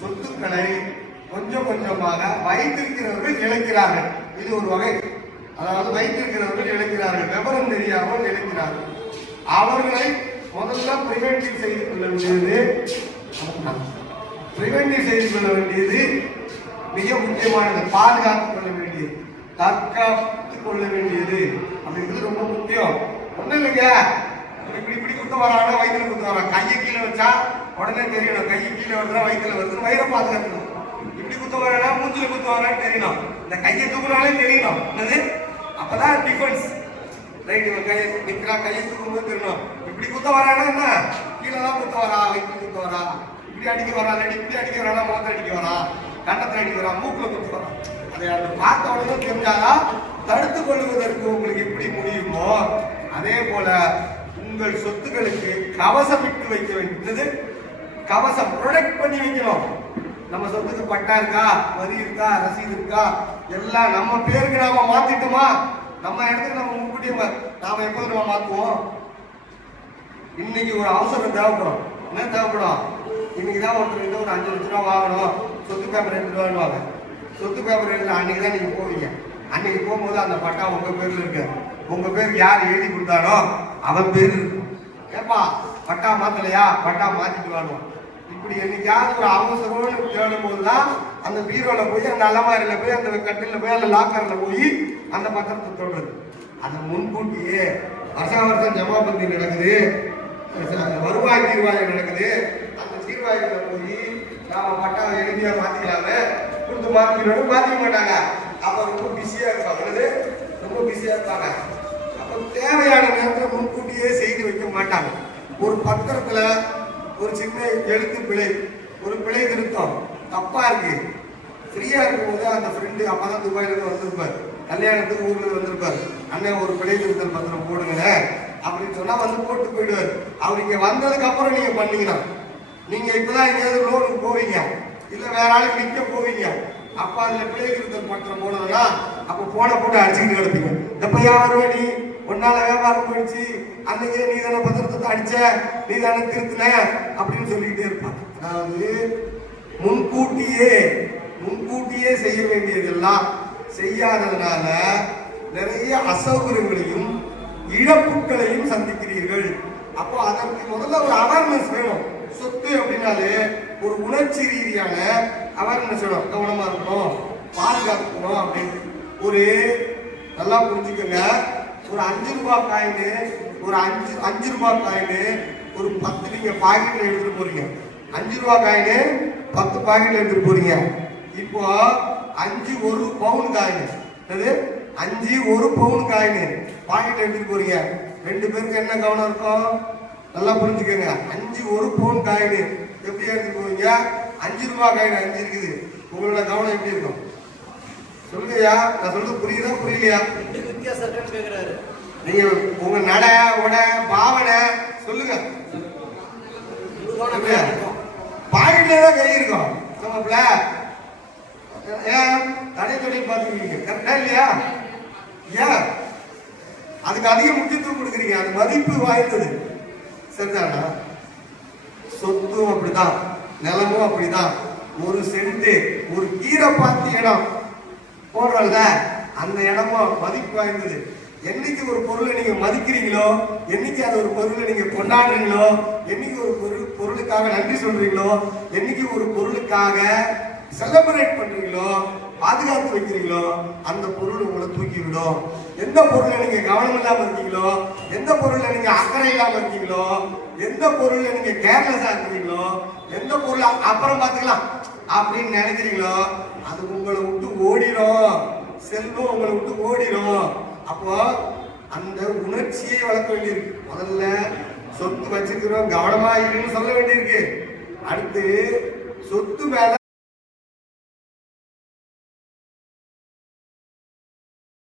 சொத்துக்களை கொஞ்சம் கொஞ்சமாக வைத்திருக்கிறவர்கள் இழக்கிறார்கள். இது ஒரு வகை. அதாவது வைத்திருக்கிறவர்கள் இழக்கிறார்கள். விவரம் தெரியாமல் இழக்கிறார்கள். அவர்களை முதல்ல பிரிவென்டிவ் செய்து கொள்ள வேண்டியது. பிரிவென்டிவ் செய்து கொள்ள வேண்டியது மிக முக்கியமானது. பாதுகாத்துக் கொள்ள வேண்டியது. தற்காத்துக் கொள்ள வேண்டியது. அப்படிங்கிறது ரொம்ப முக்கியம். ஒன்றும் இல்லைங்க. இப்படி இப்படி கொடுத்து வராங்க வயிற்றுல கொடுத்து வராங்க. கையை கீழே வச்சா உடனே தெரியணும் கை கீழே வருதா வயிற்றுல வருதுன்னு வயிறை பாதுகாக்கணும். இப்படி குத்துவாரா மூஞ்சில குத்த தெரியணும். இந்த கையை தூக்குனாலே தெரியணும். என்னது? அப்பதான் டிஃபன்ஸ் ரைட் இவன் கையை நிற்கிறா கையை தூக்கும்போது தெரியணும். இப்படி குத்த வரானா என்ன? கீழே தான் குத்த வரா வயிற்று குத்த வரா இப்படி அடிக்க வரா இல்லாட்டி இப்படி அடிக்க வரா முகத்துல அடிக்க வரா கண்டத்தை அடிக்க வரா மூக்கில் குத்த வரா அதை அந்த பார்த்த உடனே தெரிஞ்சாதான் தடுத்து கொள்வதற்கு உங்களுக்கு எப்படி முடியுமோ அதே போல உங்கள் சொத்துக்களுக்கு கவசமிட்டு வைக்க வேண்டியது. கவசம் ப்ரொடெக்ட் பண்ணி வைக்கணும். நம்ம சொத்துக்கு பட்டா இருக்கா? வரி இருக்கா? ரசீது இருக்கா? எல்லாம் நம்ம பேருக்கு நாம மாத்திட்டோமா? நம்ம இடத்துக்கு நம்ம முன்கூட்டியே நாம எப்போது நம்ம மாத்துவோம்? இன்னைக்கு ஒரு அவசரம் தேவைப்படும். என்ன தேவைப்படும்? இன்னைக்கு தான் ஒருத்தர் கிட்ட ஒரு அஞ்சு லட்ச ரூபா வாங்கணும். சொத்து பேப்பர் எடுத்துட்டு வாங்குவாங்க சொத்து பேப்பர் எடுத்து அன்னைக்கு தான் நீங்க போவீங்க. அன்னைக்கு போகும்போது அந்த பட்டா உங்க பேர்ல இருக்கு. உங்க பேர் யார் எழுதி கொடுத்தாரோ அவன் பேர் இருக்கு ஏப்பா பட்டா மாத்தலையா? பட்டா மாத்திட்டு வாங்குவான் இப்படி என்னைக்காவது ஒரு அவசரம்னு தேடும் போதுதான் அந்த பீரோல போய் அந்த அலமாரியில போய் அந்த கட்டில போய் அந்த லாக்கர்ல போய் அந்த பத்திரத்தை தொடுறது. அந்த முன்கூட்டியே வருஷம் வருஷம் ஜமாபந்தி நடக்குது. வருவாய் தீர்வாயம் நடக்குது. அந்த தீர்வாயத்துல போய் நாம பட்டம் எளிமையா மாத்திக்கலாம கொடுத்து மாத்திக்கிறோம் மாத்திக்க மாட்டாங்க. அப்ப ரொம்ப பிஸியா இருப்பாங்க. ரொம்ப பிஸியா இருப்பாங்க. அப்ப தேவையான நேரத்தில் முன்கூட்டியே செய்து வைக்க மாட்டாங்க. ஒரு பத்திரத்துல ஒரு சின்ன எழுத்து பிழை ஒரு பிழை திருத்தம். தப்பா இருக்கு. ஃப்ரீயா இருக்கும்போது அந்த ஃப்ரெண்டு அப்பதான் துபாயில இருந்து வந்திருப்பார். கல்யாணத்துக்கு ஊர்ல இருந்து வந்திருப்பார். அண்ணன் ஒரு பிழை திருத்தல் பத்திரம் போடுங்களேன் அப்படின்னு சொன்னா வந்து போட்டு போயிடுவார். அவர் இங்க வந்ததுக்கு அப்புறம் நீங்க பண்ணீங்கன்னா நீங்க இப்பதான் எங்கேயாவது லோனுக்கு போவீங்க. இல்ல வேற ஆளுக்கு நிக்க போவீங்க. அப்ப அதுல பிழை திருத்தல் பத்திரம் போனதுன்னா அப்ப போன போட்டு அடிச்சுக்கிட்டு கிடப்பீங்க. எப்பயா வருவ நீ? உன்னால வியாபாரம் போயிடுச்சு. அன்னைக்கே நீ தானே பத்திரத்தை அடிச்ச நீ தானே திருத்தின அப்படின்னு சொல்லிக்கிட்டே இருப்பான். அதாவது முன்கூட்டியே முன்கூட்டியே செய்ய வேண்டியதெல்லாம் செய்யாததுனால நிறைய அசௌகரியங்களையும் இழப்புகளையும் சந்திக்கிறீர்கள். அப்போ அதற்கு முதல்ல ஒரு அவேர்னஸ் வேணும். சொத்து அப்படின்னாலே ஒரு உணர்ச்சி ரீதியான அவேர்னஸ் வேணும். கவனமா இருக்கணும் பாதுகாக்கணும் அப்படின்னு. ஒரு நல்லா புரிஞ்சுக்கோங்க. ஒரு அஞ்சு ரூபாய் காயினு ஒரு அஞ்சு அஞ்சு ரூபாய் காயினு ஒரு பத்து நீங்க பாக்கெட்ல எடுத்துட்டு போறீங்க. அஞ்சு ரூபாய் காயினு பத்து பாக்கெட்ல எடுத்துட்டு போறீங்க. இப்போ அஞ்சு ஒரு பவுன் காயினு அது அஞ்சு ஒரு பவுன் காயினு பாக்கெட் எடுத்துட்டு போறீங்க. ரெண்டு பேருக்கு என்ன கவனம் இருக்கும்? நல்லா புரிஞ்சுக்கோங்க. அஞ்சு ஒரு பவுன் காயினு எப்படி எடுத்துட்டு போவீங்க? அஞ்சு ரூபாய் காயின் அஞ்சு இருக்குது. உங்களோட கவனம் எப்படி இருக்கும்? சொல்லுங்கய்யா. நான் சொல்றது புரியுதா புரியலையா? வித்தியாசம் கேக்குறாரு. நீங்க உங்க நட உட பாவனை சொல்லுங்க. பாக்கெட்ல தான் கை இருக்கும். நம்மள ஏன் தடை தொழில் பார்த்துருக்கீங்க கரெக்டா இல்லையா? ஏன் அதுக்கு அதிக முக்கியத்துவம் கொடுக்குறீங்க. அது மதிப்பு வாய்ந்தது. சரிதானா? சொத்தும் அப்படிதான். நிலமும் அப்படிதான். ஒரு சென்ட் ஒரு கீரை பார்த்து இடம். போடுறோம்ல. அந்த இடமும் மதிப்பு வாய்ந்தது. என்னைக்கு ஒரு பொருளை நீங்க மதிக்கிறீங்களோ என்னைக்கு அது ஒரு பொருளை நீங்க கொண்டாடுறீங்களோ என்னைக்கு ஒரு பொருள் பொருளுக்காக நன்றி சொல்றீங்களோ என்னைக்கு ஒரு பொருளுக்காக செலிப்ரேட் பண்றீங்களோ பாதுகாத்து வைக்கிறீங்களோ அந்த பொருள் உங்களை தூக்கி விடும் எந்த பொருளை நீங்க கவனம் இல்லாம இருக்கீங்களோ எந்த பொருள்ல நீங்க அக்கறை இல்லாம இருக்கீங்களோ எந்த பொருள்ல நீங்க கேர்லெஸ்ஸா இருக்கிறீங்களோ எந்த பொருள் அப்புறம் பாத்துக்கலாம் அப்படின்னு நினைக்கிறீங்களோ அது உங்களை விட்டு ஓடிடும் செல்வம் உங்களை விட்டு ஓடிடும் அப்போ அந்த உணர்ச்சியை வளர்க்க வேண்டியிருக்கு. முதல்ல சொத்து வச்சிருக்கிறோம் கவனமா இருக்குன்னு சொல்ல வேண்டியிருக்கு. அடுத்து சொத்து மேல